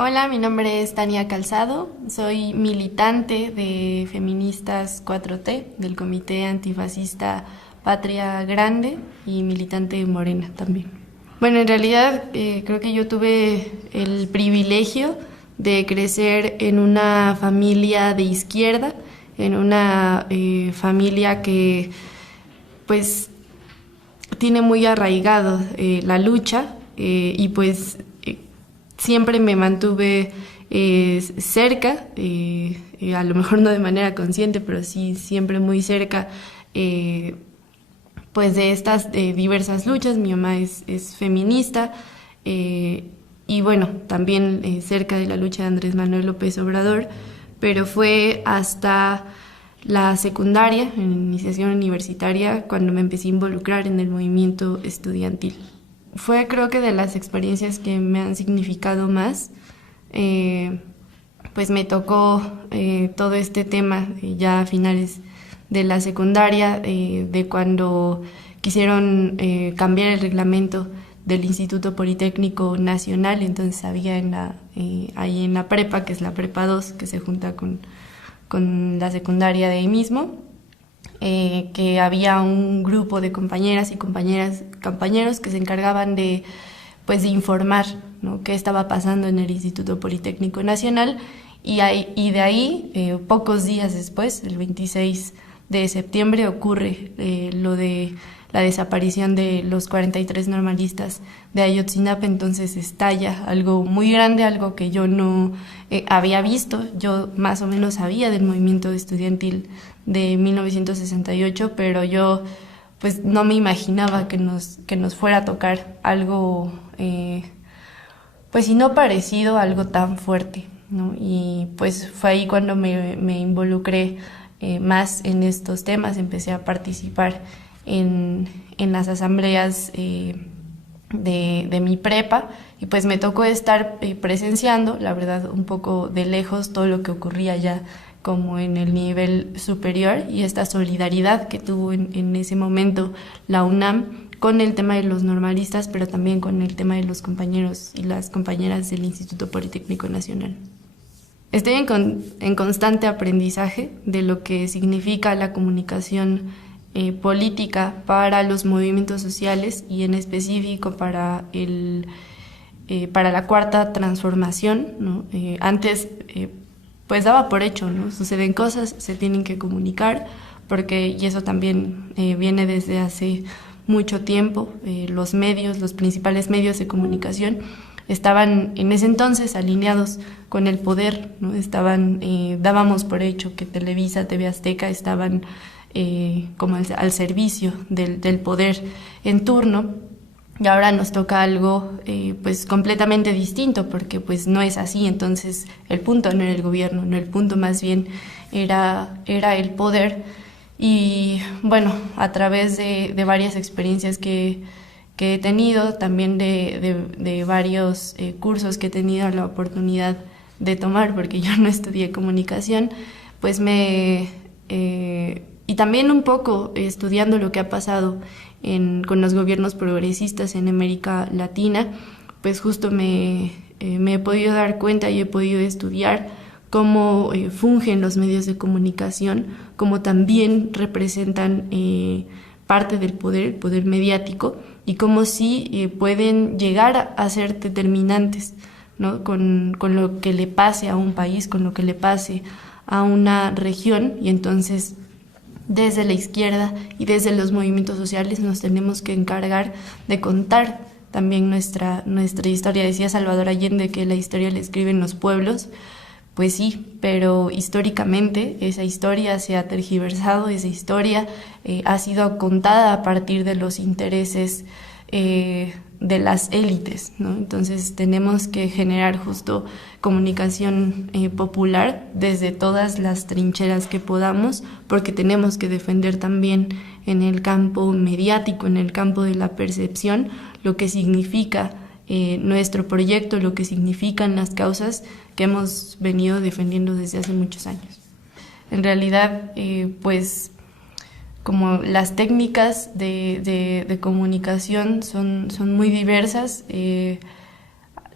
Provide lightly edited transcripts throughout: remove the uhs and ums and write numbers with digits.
Hola, mi nombre es Tania Calzado, soy militante de Feministas 4T, del Comité Antifascista Patria Grande y militante de Morena también. Bueno, en realidad creo que yo tuve el privilegio de crecer en una familia de izquierda, en una familia que pues tiene muy arraigado la lucha y pues siempre me mantuve cerca, a lo mejor no de manera consciente, pero sí siempre muy cerca pues de estas diversas luchas. Mi mamá es feminista y bueno, también cerca de la lucha de Andrés Manuel López Obrador, pero fue hasta la secundaria, en iniciación universitaria, cuando me empecé a involucrar en el movimiento estudiantil. Fue creo que de las experiencias que me han significado más, pues me tocó todo este tema ya a finales de la secundaria, de cuando quisieron cambiar el reglamento del Instituto Politécnico Nacional. Entonces había ahí en la prepa, que es la prepa 2, que se junta con la secundaria de ahí mismo, que había un grupo de compañeras y compañeros que se encargaban pues, de informar, ¿no?, qué estaba pasando en el Instituto Politécnico Nacional, y de ahí, pocos días después, el 26 de septiembre, ocurre lo de la desaparición de los 43 normalistas de Ayotzinapa. Entonces estalla algo muy grande, algo que yo no había visto. Yo más o menos sabía del movimiento estudiantil de 1968, pero yo pues no me imaginaba que nos fuera a tocar algo, pues si no parecido, algo tan fuerte, ¿no? Y pues fue ahí cuando me involucré más en estos temas. Empecé a participar en las asambleas de mi prepa, y pues me tocó estar presenciando, la verdad, un poco de lejos todo lo que ocurría ya como en el nivel superior, y esta solidaridad que tuvo en ese momento la UNAM con el tema de los normalistas, pero también con el tema de los compañeros y las compañeras del Instituto Politécnico Nacional. Estoy en constante aprendizaje de lo que significa la comunicación política para los movimientos sociales, y en específico para la cuarta transformación, ¿no? Antes pues daba por hecho, ¿no? Suceden cosas, se tienen que comunicar, y eso también viene desde hace mucho tiempo. Los principales medios de comunicación estaban en ese entonces alineados con el poder, ¿no? Dábamos por hecho que Televisa, TV Azteca estaban como al servicio del poder en turno, y ahora nos toca algo pues completamente distinto, porque pues no es así. Entonces el punto no era el gobierno, no, el punto más bien era el poder. Y bueno, a través de varias experiencias que he tenido, también de varios cursos que he tenido la oportunidad de tomar, porque yo no estudié comunicación, pues y también un poco estudiando lo que ha pasado con los gobiernos progresistas en América Latina, pues justo me he podido dar cuenta y he podido estudiar cómo fungen los medios de comunicación, cómo también representan parte del poder, el poder mediático, y cómo sí pueden llegar a ser determinantes, ¿no?, con lo que le pase a un país, con lo que le pase a una región. Y entonces desde la izquierda y desde los movimientos sociales nos tenemos que encargar de contar también nuestra historia. Decía Salvador Allende que la historia la escriben los pueblos. Pues sí, pero históricamente esa historia se ha tergiversado, esa historia ha sido contada a partir de los intereses de las élites, ¿no? Entonces tenemos que generar justo comunicación popular desde todas las trincheras que podamos, porque tenemos que defender también en el campo mediático, en el campo de la percepción, lo que significa nuestro proyecto, lo que significan las causas que hemos venido defendiendo desde hace muchos años. En realidad, pues como las técnicas de comunicación son muy diversas.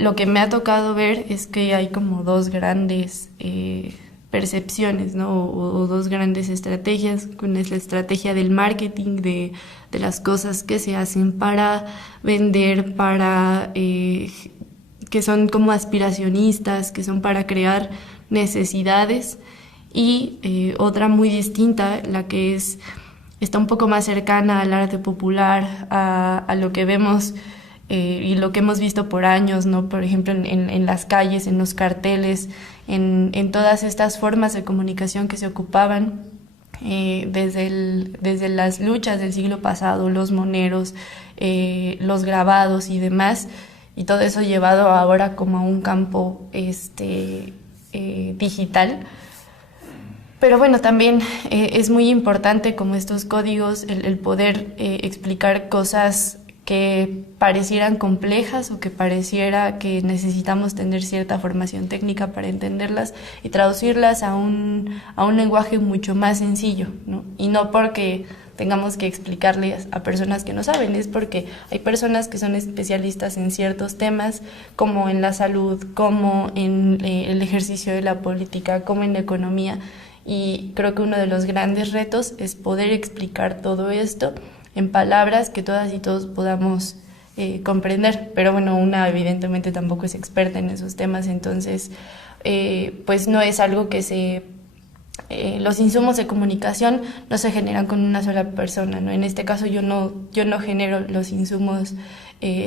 lo que me ha tocado ver es que hay como dos grandes percepciones, ¿no? O dos grandes estrategias. Una es la estrategia del marketing, de las cosas que se hacen para vender, que son como aspiracionistas, que son para crear necesidades, y otra muy distinta, la que está un poco más cercana al arte popular, a lo que vemos y lo que hemos visto por años, ¿no? Por ejemplo, en las calles, en los carteles, en todas estas formas de comunicación que se ocupaban desde las luchas del siglo pasado, los moneros, los grabados y demás, y todo eso llevado ahora como a un campo digital. Pero bueno, también es muy importante como estos códigos, el poder explicar cosas que parecieran complejas o que pareciera que necesitamos tener cierta formación técnica para entenderlas y traducirlas a un lenguaje mucho más sencillo, ¿no? Y no porque tengamos que explicarles a personas que no saben, es porque hay personas que son especialistas en ciertos temas, como en la salud, como en el ejercicio de la política, como en la economía, y creo que uno de los grandes retos es poder explicar todo esto en palabras que todas y todos podamos comprender, pero bueno, una evidentemente tampoco es experta en esos temas, entonces pues no es algo que los insumos de comunicación no se generan con una sola persona, ¿no? En este caso yo no genero los insumos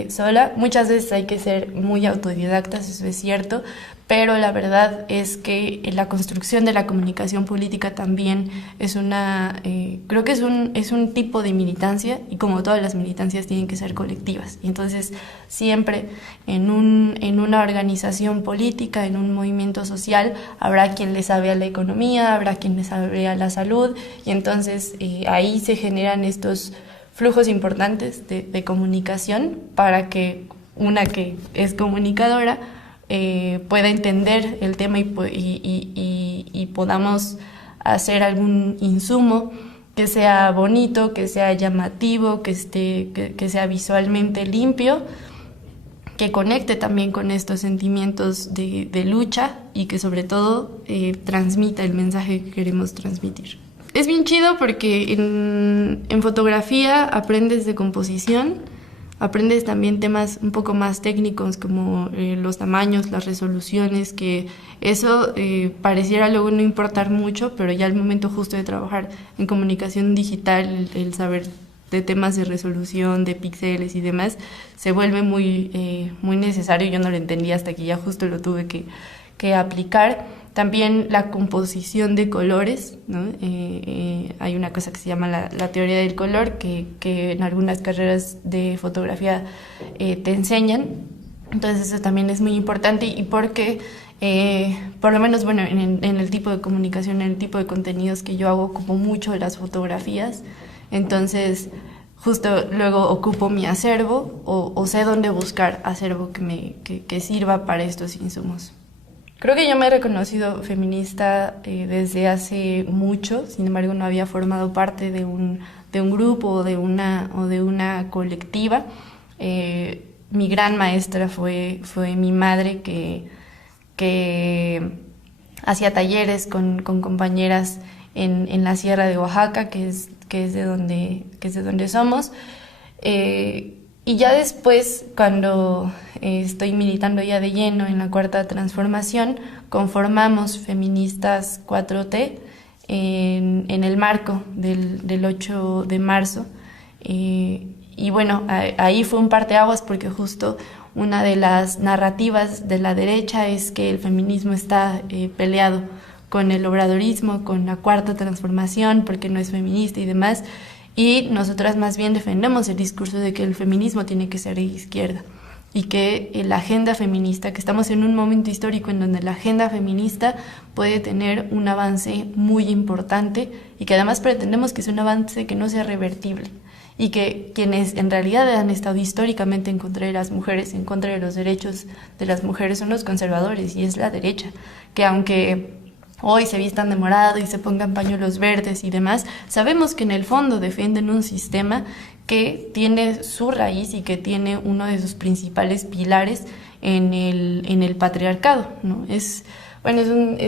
sola. Muchas veces hay que ser muy autodidactas, eso es cierto, pero la verdad es que la construcción de la comunicación política también es creo que es un tipo de militancia, y como todas las militancias tienen que ser colectivas. Y entonces siempre en una organización política, en un movimiento social, habrá quien le sabe a la economía, habrá quien le sabe a la salud, y entonces ahí se generan estos flujos importantes de comunicación para que una que es comunicadora pueda entender el tema y podamos hacer algún insumo que sea bonito, que sea llamativo, que sea visualmente limpio, que conecte también con estos sentimientos de lucha y que sobre todo transmita el mensaje que queremos transmitir. Es bien chido porque en fotografía aprendes de composición, aprendes también temas un poco más técnicos como los tamaños, las resoluciones, que eso pareciera luego no importar mucho, pero ya al momento justo de trabajar en comunicación digital, el saber de temas de resolución, de píxeles y demás, se vuelve muy necesario. Yo no lo entendía hasta que ya justo lo tuve que aplicar. También la composición de colores, ¿no? Hay una cosa que se llama la teoría del color, que en algunas carreras de fotografía te enseñan. Entonces eso también es muy importante, y porque por lo menos bueno, en el tipo de comunicación, en el tipo de contenidos que yo hago, ocupo mucho las fotografías. Entonces justo luego ocupo mi acervo o sé dónde buscar acervo que sirva para estos insumos. Creo que yo me he reconocido feminista desde hace mucho, sin embargo no había formado parte de un grupo o de una colectiva. Mi gran maestra fue mi madre, que hacía talleres con compañeras en la Sierra de Oaxaca, que es de donde somos. Y ya después, cuando estoy militando ya de lleno en la Cuarta Transformación, conformamos Feministas 4T en el marco del 8 de marzo. Y bueno, ahí fue un parteaguas, porque justo una de las narrativas de la derecha es que el feminismo está peleado con el obradorismo, con la Cuarta Transformación, porque no es feminista y demás. Y nosotras más bien defendemos el discurso de que el feminismo tiene que ser de izquierda, y que la agenda feminista, que estamos en un momento histórico en donde la agenda feminista puede tener un avance muy importante, y que además pretendemos que sea un avance que no sea revertible, y que quienes en realidad han estado históricamente en contra de las mujeres, en contra de los derechos de las mujeres, son los conservadores, y es la derecha, que aunque hoy se vistan de morado y se pongan pañuelos verdes y demás, sabemos que en el fondo defienden un sistema que tiene su raíz y que tiene uno de sus principales pilares en el patriarcado, ¿no? Es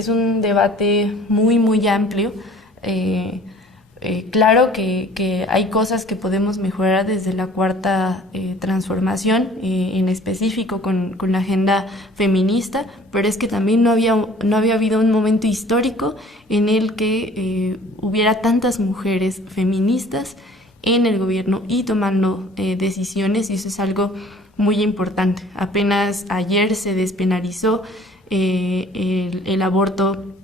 un debate muy, muy amplio. Claro que hay cosas que podemos mejorar desde la cuarta transformación, en específico con la agenda feminista, pero es que también no había habido un momento histórico en el que hubiera tantas mujeres feministas en el gobierno y tomando decisiones, y eso es algo muy importante. Apenas ayer se despenalizó el aborto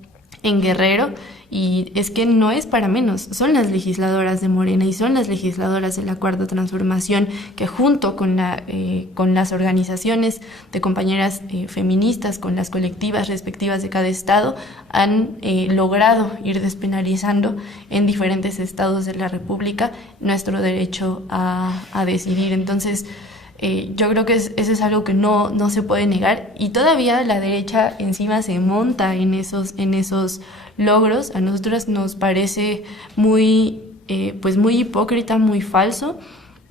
en Guerrero, y es que no es para menos, son las legisladoras de Morena y son las legisladoras de la Cuarta Transformación que junto con las organizaciones de compañeras feministas, con las colectivas respectivas de cada estado, han logrado ir despenalizando en diferentes estados de la República nuestro derecho a decidir. Entonces, yo creo que eso es algo que no se puede negar, y todavía la derecha encima se monta en esos logros. A nosotros nos parece muy hipócrita, muy falso,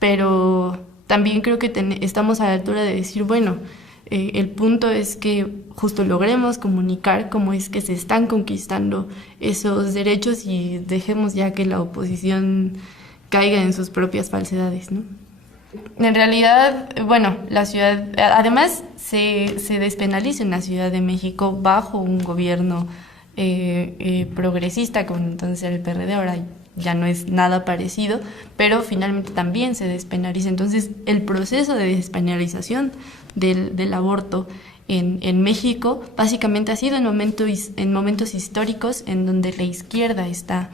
pero también creo que estamos a la altura de decir, bueno, el punto es que justo logremos comunicar cómo es que se están conquistando esos derechos y dejemos ya que la oposición caiga en sus propias falsedades, ¿no? En realidad, bueno, la ciudad, además se despenaliza en la Ciudad de México bajo un gobierno progresista, como entonces el PRD, ahora ya no es nada parecido, pero finalmente también se despenaliza. Entonces, el proceso de despenalización del aborto en México básicamente ha sido en momentos históricos en donde la izquierda está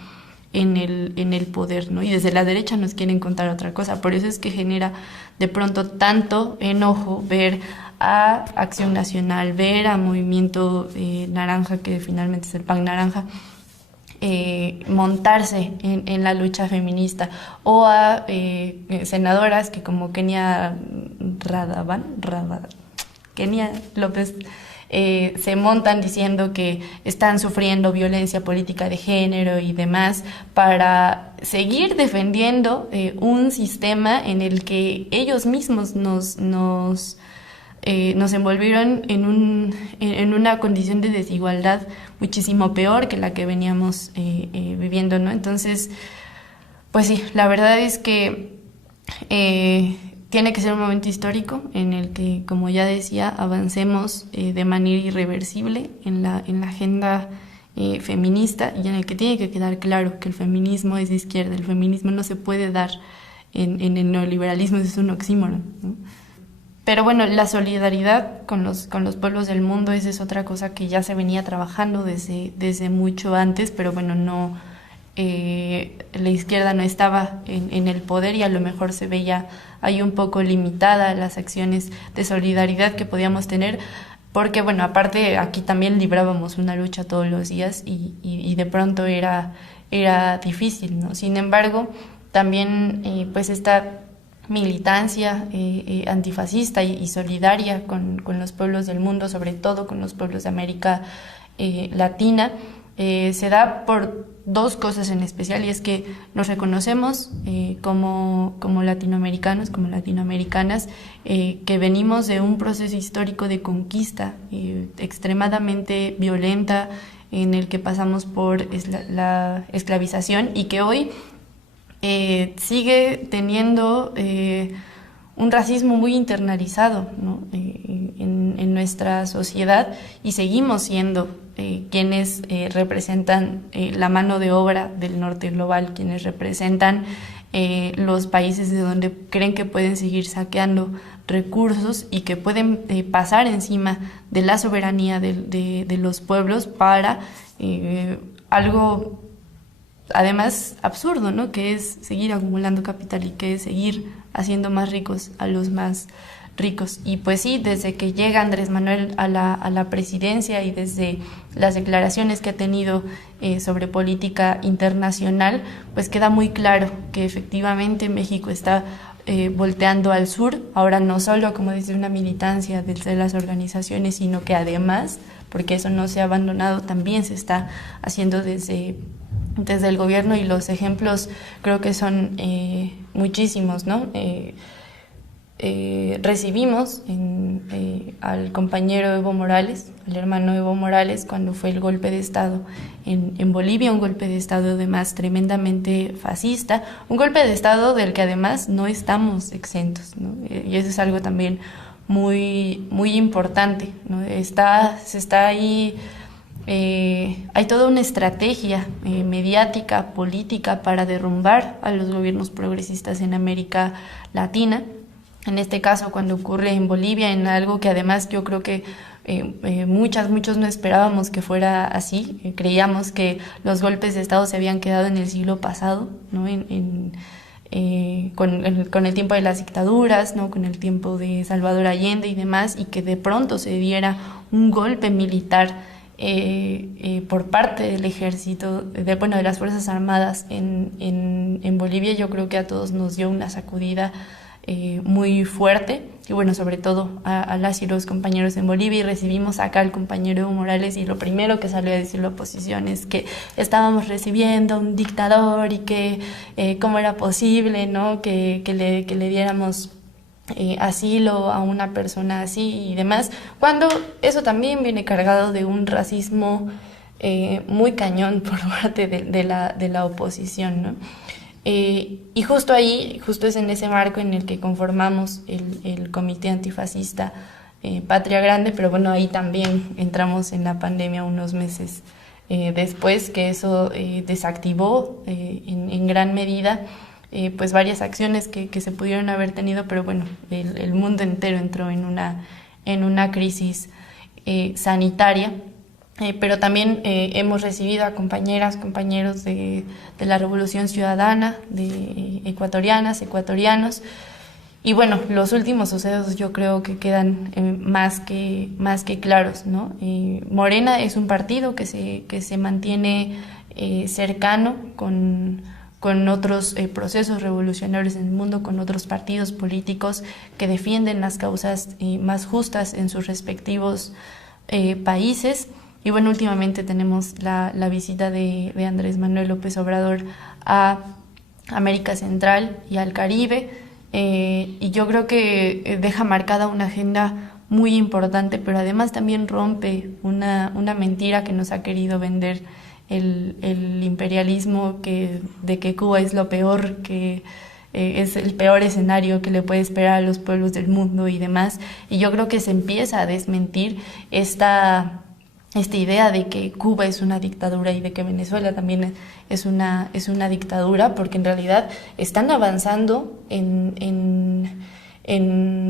en el poder, ¿no? Y desde la derecha nos quieren contar otra cosa. Por eso es que genera de pronto tanto enojo ver a Acción Nacional, ver a Movimiento Naranja, que finalmente es el PAN Naranja, montarse en la lucha feminista, o a senadoras que como Kenia López se montan diciendo que están sufriendo violencia política de género y demás, para seguir defendiendo un sistema en el que ellos mismos nos envolvieron en una condición de desigualdad muchísimo peor que la que veníamos viviendo, ¿no? Entonces, pues sí, la verdad es que tiene que ser un momento histórico en el que, como ya decía, avancemos de manera irreversible en la agenda feminista, y en el que tiene que quedar claro que el feminismo es de izquierda. El feminismo no se puede dar en el neoliberalismo, es un oxímoron, ¿no? Pero bueno, la solidaridad con los pueblos del mundo, esa es otra cosa que ya se venía trabajando desde mucho antes, pero bueno, la izquierda no estaba en el poder, y a lo mejor se veía ahí un poco limitada las acciones de solidaridad que podíamos tener, porque bueno, aparte aquí también librábamos una lucha todos los días y de pronto era difícil, ¿no? Sin embargo, también pues esta militancia antifascista y solidaria con los pueblos del mundo, sobre todo con los pueblos de América Latina, se da por dos cosas en especial, y es que nos reconocemos como latinoamericanos, como latinoamericanas, que venimos de un proceso histórico de conquista extremadamente violenta, en el que pasamos por la esclavización, y que hoy sigue teniendo un racismo muy internalizado, ¿no? en nuestra sociedad, y seguimos siendo quienes representan la mano de obra del norte global, quienes representan los países de donde creen que pueden seguir saqueando recursos y que pueden pasar encima de la soberanía de los pueblos para algo además absurdo, ¿no? Que es seguir acumulando capital y que es seguir haciendo más ricos a los más ricos. Y pues sí, desde que llega Andrés Manuel a la presidencia, y desde las declaraciones que ha tenido sobre política internacional, pues queda muy claro que efectivamente México está volteando al sur, ahora no solo, como dice, una militancia desde las organizaciones, sino que además, porque eso no se ha abandonado, también se está haciendo desde desde el gobierno, y los ejemplos creo que son muchísimos, ¿no? Recibimos al compañero Evo Morales, al hermano Evo Morales, cuando fue el golpe de Estado en Bolivia, un golpe de Estado además tremendamente fascista, un golpe de Estado del que además no estamos exentos, ¿no? Y eso es algo también muy, muy importante, ¿no? Se está ahí, hay toda una estrategia mediática, política, para derrumbar a los gobiernos progresistas en América Latina. En este caso, cuando ocurre en Bolivia, en algo que además yo creo que muchos no esperábamos que fuera así. Creíamos que los golpes de Estado se habían quedado en el siglo pasado, ¿no? Con el tiempo de las dictaduras, ¿no? Con el tiempo de Salvador Allende y demás, y que de pronto se diera un golpe militar por parte del ejército, de las Fuerzas Armadas en Bolivia. Yo creo que a todos nos dio una sacudida muy fuerte, y bueno, sobre todo a las y los compañeros en Bolivia. Y recibimos acá al compañero Evo Morales, y lo primero que salió a decir la oposición es que estábamos recibiendo a un dictador y que cómo era posible, ¿no? que le diéramos asilo a una persona así y demás, cuando eso también viene cargado de un racismo muy cañón por parte de la oposición, ¿no? Y justo ahí, justo es en ese marco en el que conformamos el Comité Antifascista Patria Grande, pero bueno, ahí también entramos en la pandemia unos meses después, que eso desactivó en gran medida pues varias acciones que se pudieron haber tenido, pero bueno, el mundo entero entró en una crisis sanitaria. Pero también hemos recibido a compañeros de la Revolución Ciudadana, de ecuatorianos, y bueno, los últimos sucesos yo creo que quedan más que claros, ¿no? Morena es un partido que se mantiene cercano con otros procesos revolucionarios en el mundo, con otros partidos políticos que defienden las causas más justas en sus respectivos países. Y bueno, últimamente tenemos la visita de Andrés Manuel López Obrador a América Central y al Caribe, y yo creo que deja marcada una agenda muy importante, pero además también rompe una mentira que nos ha querido vender el imperialismo, de que Cuba es lo peor, que es el peor escenario que le puede esperar a los pueblos del mundo y demás. Y yo creo que se empieza a desmentir esta idea de que Cuba es una dictadura y de que Venezuela también es una dictadura, porque en realidad están avanzando en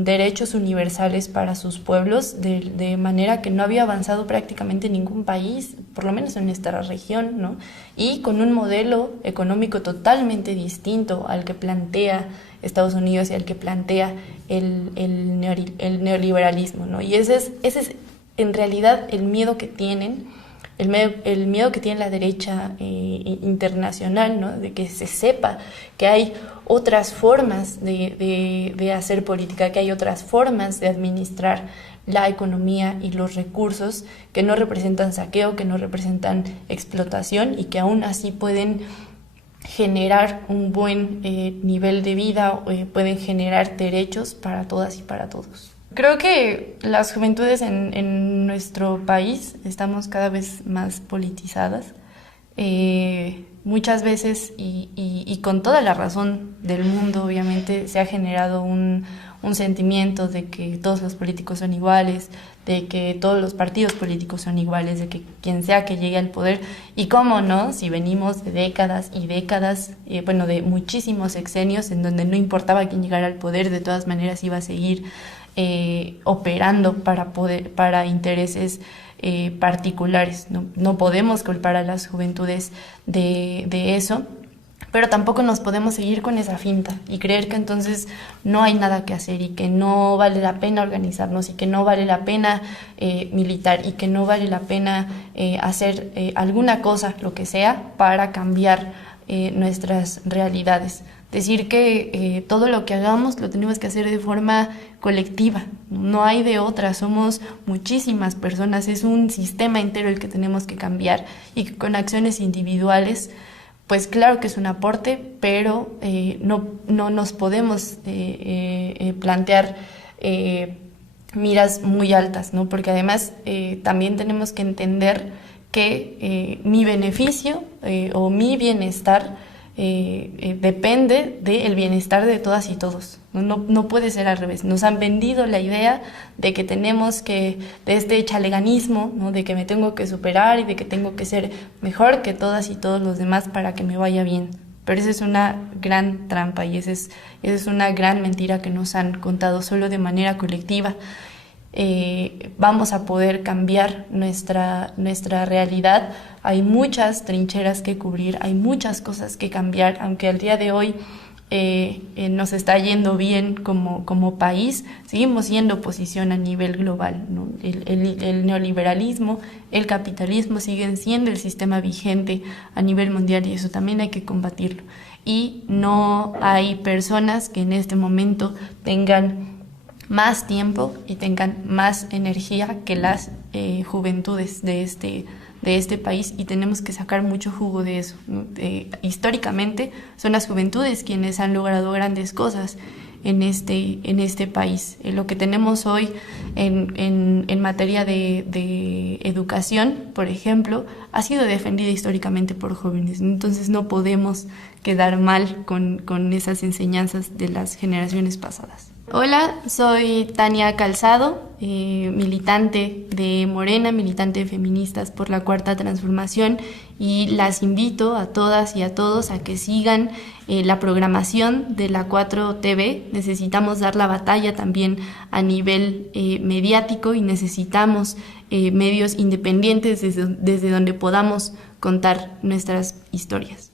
derechos universales para sus pueblos de manera que no había avanzado prácticamente ningún país, por lo menos en nuestra región, ¿no? Y con un modelo económico totalmente distinto al que plantea Estados Unidos y al que plantea el neoliberalismo, ¿no? Y ese es en realidad el miedo que tienen, el miedo que tiene la derecha internacional, ¿no? De que se sepa que hay otras formas de hacer política, que hay otras formas de administrar la economía y los recursos que no representan saqueo, que no representan explotación, y que aún así pueden generar un buen nivel de vida, pueden generar derechos para todas y para todos. Creo que las juventudes en nuestro país estamos cada vez más politizadas. Muchas veces, y con toda la razón del mundo, obviamente, se ha generado un sentimiento de que todos los políticos son iguales, de que todos los partidos políticos son iguales, de que quien sea que llegue al poder, y cómo no, si venimos de décadas y décadas, de muchísimos sexenios en donde no importaba quién llegara al poder, de todas maneras iba a seguir operando para intereses particulares. No podemos culpar a las juventudes de eso, pero tampoco nos podemos seguir con esa finta y creer que entonces no hay nada que hacer y que no vale la pena organizarnos y que no vale la pena militar y que no vale la pena hacer alguna cosa, lo que sea, para cambiar nuestras realidades. Decir que todo lo que hagamos lo tenemos que hacer de forma colectiva, no hay de otra, somos muchísimas personas, es un sistema entero el que tenemos que cambiar, y que con acciones individuales pues claro que es un aporte, pero no nos podemos plantear miras muy altas, ¿no? Porque además también tenemos que entender que mi beneficio o mi bienestar depende del bienestar de todas y todos. No puede ser al revés. Nos han vendido la idea de que tenemos que, de este chaleganismo, ¿no? De que me tengo que superar y de que tengo que ser mejor que todas y todos los demás para que me vaya bien. Pero esa es una gran trampa y esa es una gran mentira que nos han contado solo de manera colectiva. Vamos a poder cambiar nuestra realidad. Hay muchas trincheras que cubrir, hay muchas cosas que cambiar, aunque al día de hoy nos está yendo bien como país, seguimos siendo oposición a nivel global, ¿no? El neoliberalismo, el capitalismo siguen siendo el sistema vigente a nivel mundial y eso también hay que combatirlo. Y no hay personas que en este momento tengan más tiempo y tengan más energía que las juventudes de este país y tenemos que sacar mucho jugo de eso, ¿no? Históricamente son las juventudes quienes han logrado grandes cosas en este país. Lo que tenemos hoy en materia de educación, por ejemplo, ha sido defendida históricamente por jóvenes. Entonces no podemos quedar mal con esas enseñanzas de las generaciones pasadas. Hola, soy Tania Calzado, militante de Morena, militante de Feministas por la Cuarta Transformación y las invito a todas y a todos a que sigan la programación de la 4TV. Necesitamos dar la batalla también a nivel mediático y necesitamos medios independientes desde donde podamos contar nuestras historias.